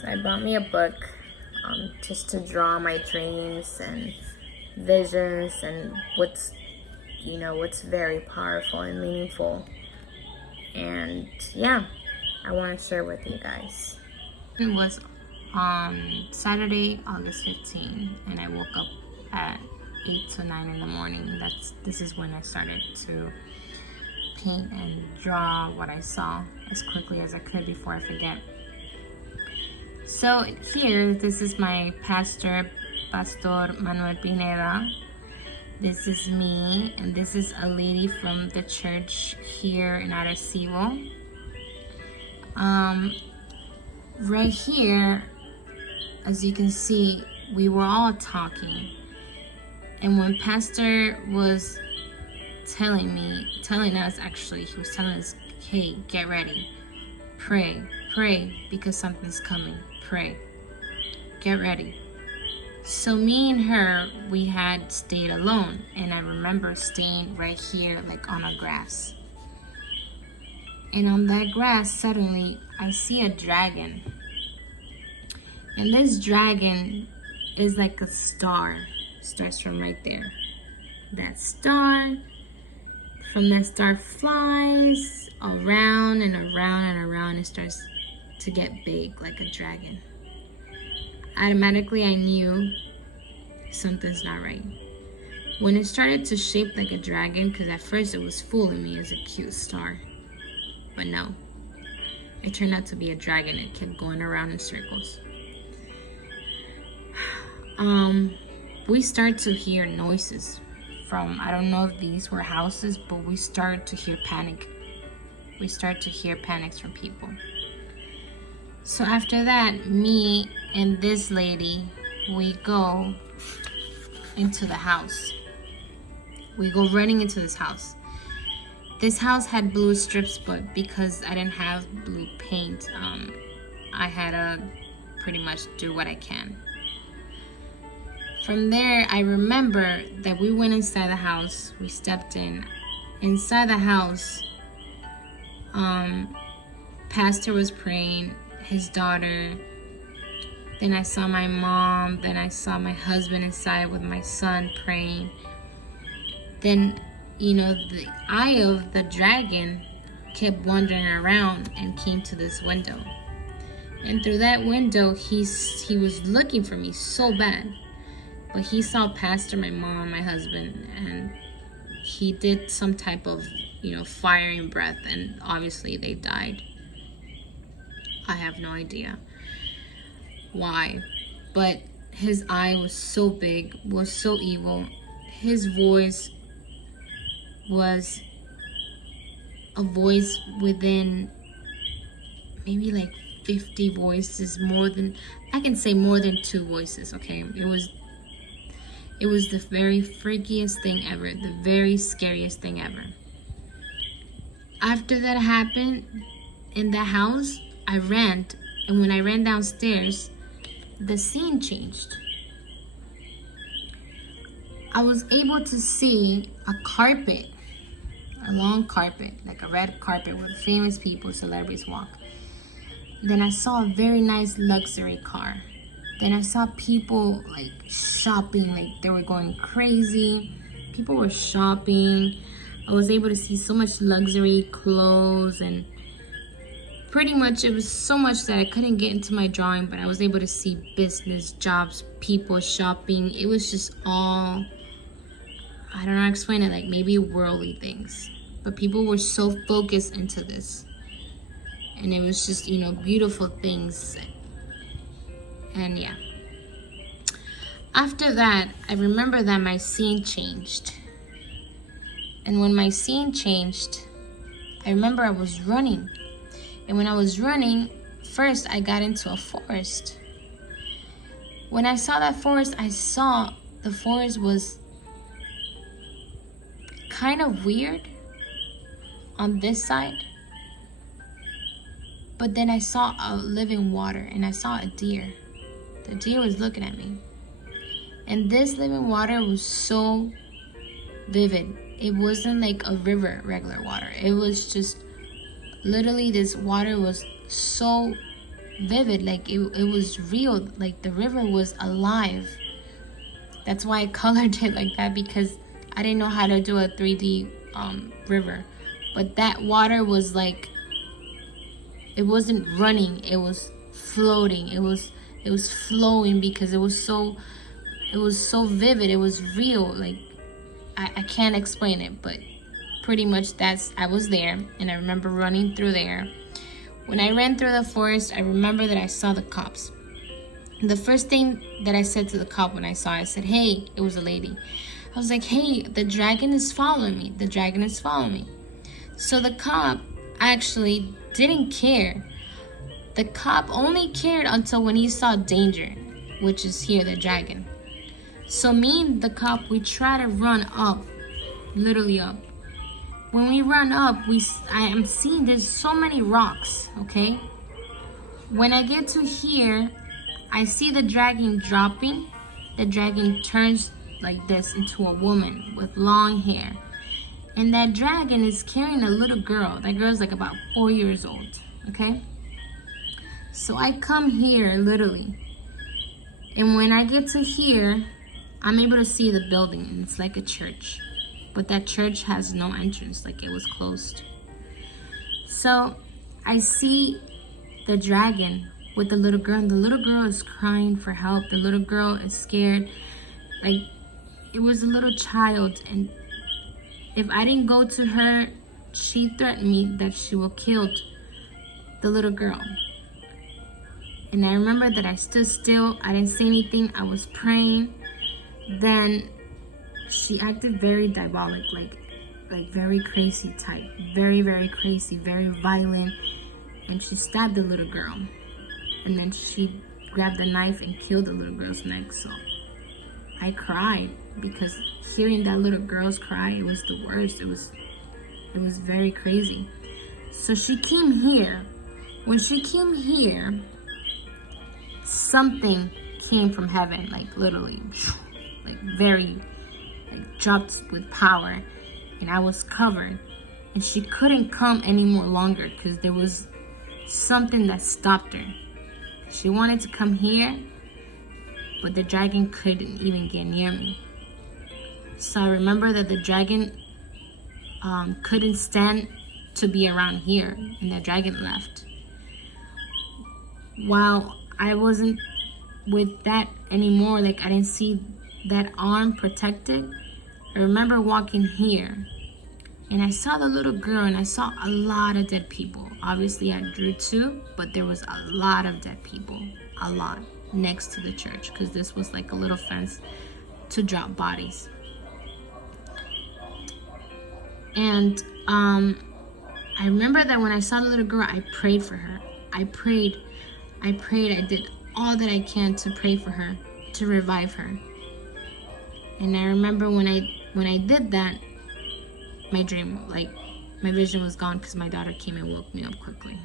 So I bought me a book just to draw my dreams and visions and what's very powerful and meaningful. And yeah, I want to share with you guys. It was on Saturday, August 15, and I woke up at 8 to 9 in the morning. This is when I started to paint and draw what I saw as quickly as I could before I forget. So here, this is my pastor, Pastor Manuel Pineda. This is me, and this is a lady from the church here in Arecibo. Right here, as you can see, we were all talking. And when Pastor was telling us, he was telling us, hey, get ready, pray, because something's coming, pray, get ready. So me and her, we had stayed alone, and I remember staying right here, like on a grass. And on that grass, suddenly, I see a dragon. And this dragon is like a star. Starts from right there. That star, from that star flies around and around and around and starts to get big like a dragon. Automatically, I knew something's not right. When it started to shape like a dragon, because at first it was fooling me as a cute star. But no, it turned out to be a dragon. It kept going around in circles. We start to hear noises from, I don't know if these were houses, but we started to hear panic. We start to hear panics from people. So after that, me and this lady, we go into the house. We go running into this house. This house had blue strips, but because I didn't have blue paint, I had to pretty much do what I can. From there, I remember that we went inside the house. We stepped in. Inside the house, Pastor was praying, his daughter. Then I saw my mom. Then I saw my husband inside with my son praying. Then, the eye of the dragon kept wandering around and came to this window. And through that window, he was looking for me so bad. But he saw Pastor, my mom, my husband, and he did some type of, fire and breath, and obviously they died. I have no idea why, but his eye was so big, was so evil. His voice was a voice within maybe like 50 voices, I can say more than 2 voices, okay? It was the very freakiest thing ever, the very scariest thing ever. After that happened in the house, I ran, and when I ran downstairs, the scene changed. I was able to see a carpet, a long carpet, like a red carpet where famous people, celebrities walk. Then I saw a very nice luxury car. Then I saw people like shopping, like they were going crazy. People were shopping. I was able to see so much luxury clothes, and pretty much it was so much that I couldn't get into my drawing, but I was able to see business, jobs, people shopping. It was just all, I don't know how to explain it, like maybe worldly things. But people were so focused into this. And it was just, beautiful things. And yeah. After that, I remember that my scene changed. And when my scene changed, I remember I was running. And when I was running, first I got into a forest. When I saw that forest, I saw the forest was kind of weird on this side. But then I saw a living water, and I saw a deer. The deer was looking at me. And this living water was so vivid. It wasn't like a river, regular water. It was just literally, this water was so vivid, like it was real, like the river was alive. That's why I colored it like that, because I didn't know how to do a 3D river. But that water was like, it wasn't running, it was floating, it was flowing, because it was so vivid, it was real. Like I can't explain it, but pretty much I was there, and I remember running through there. When I ran through the forest, I remember that I saw the cops. The first thing that I said to the cop when I saw it, I said, hey, it was a lady. I was like, hey, the dragon is following me. The dragon is following me. So the cop actually didn't care. The cop only cared until when he saw danger, which is here, the dragon. So me and the cop, we try to run up, literally up. When we run up, I am seeing there's so many rocks, okay? When I get to here, I see the dragon dropping. The dragon turns like this into a woman with long hair. And that dragon is carrying a little girl. That girl's like about 4 years old, okay? So I come here, literally. And when I get to here, I'm able to see the building, and it's like a church. But that church has no entrance, like it was closed. So I see the dragon with the little girl, and the little girl is crying for help. The little girl is scared. Like, it was a little child, and if I didn't go to her, she threatened me that she will kill the little girl. And I remember that I stood still. I didn't say anything. I was praying. Then she acted very diabolic, like very crazy type. Very, very crazy, very violent. And she stabbed the little girl. And then she grabbed a knife and killed the little girl's neck. So I cried, because hearing that little girl's cry, it was the worst. It was very crazy. So she came here. When she came here, something came from heaven, like literally, like very, like dropped with power, and I was covered, and she couldn't come any more longer because there was something that stopped her. She wanted to come here, but the dragon couldn't even get near me. So I remember that the dragon couldn't stand to be around here, and the dragon left. While I wasn't with that anymore, like I didn't see that arm protected, I remember walking here, and I saw the little girl, and I saw a lot of dead people. Obviously I drew two, but there was a lot of dead people, a lot, next to the church, because this was like a little fence to drop bodies. And I remember that when I saw the little girl, I prayed for her. I prayed, I did all that I can to pray for her, to revive her. And I remember when I did that, my dream, like my vision was gone, because my daughter came and woke me up quickly.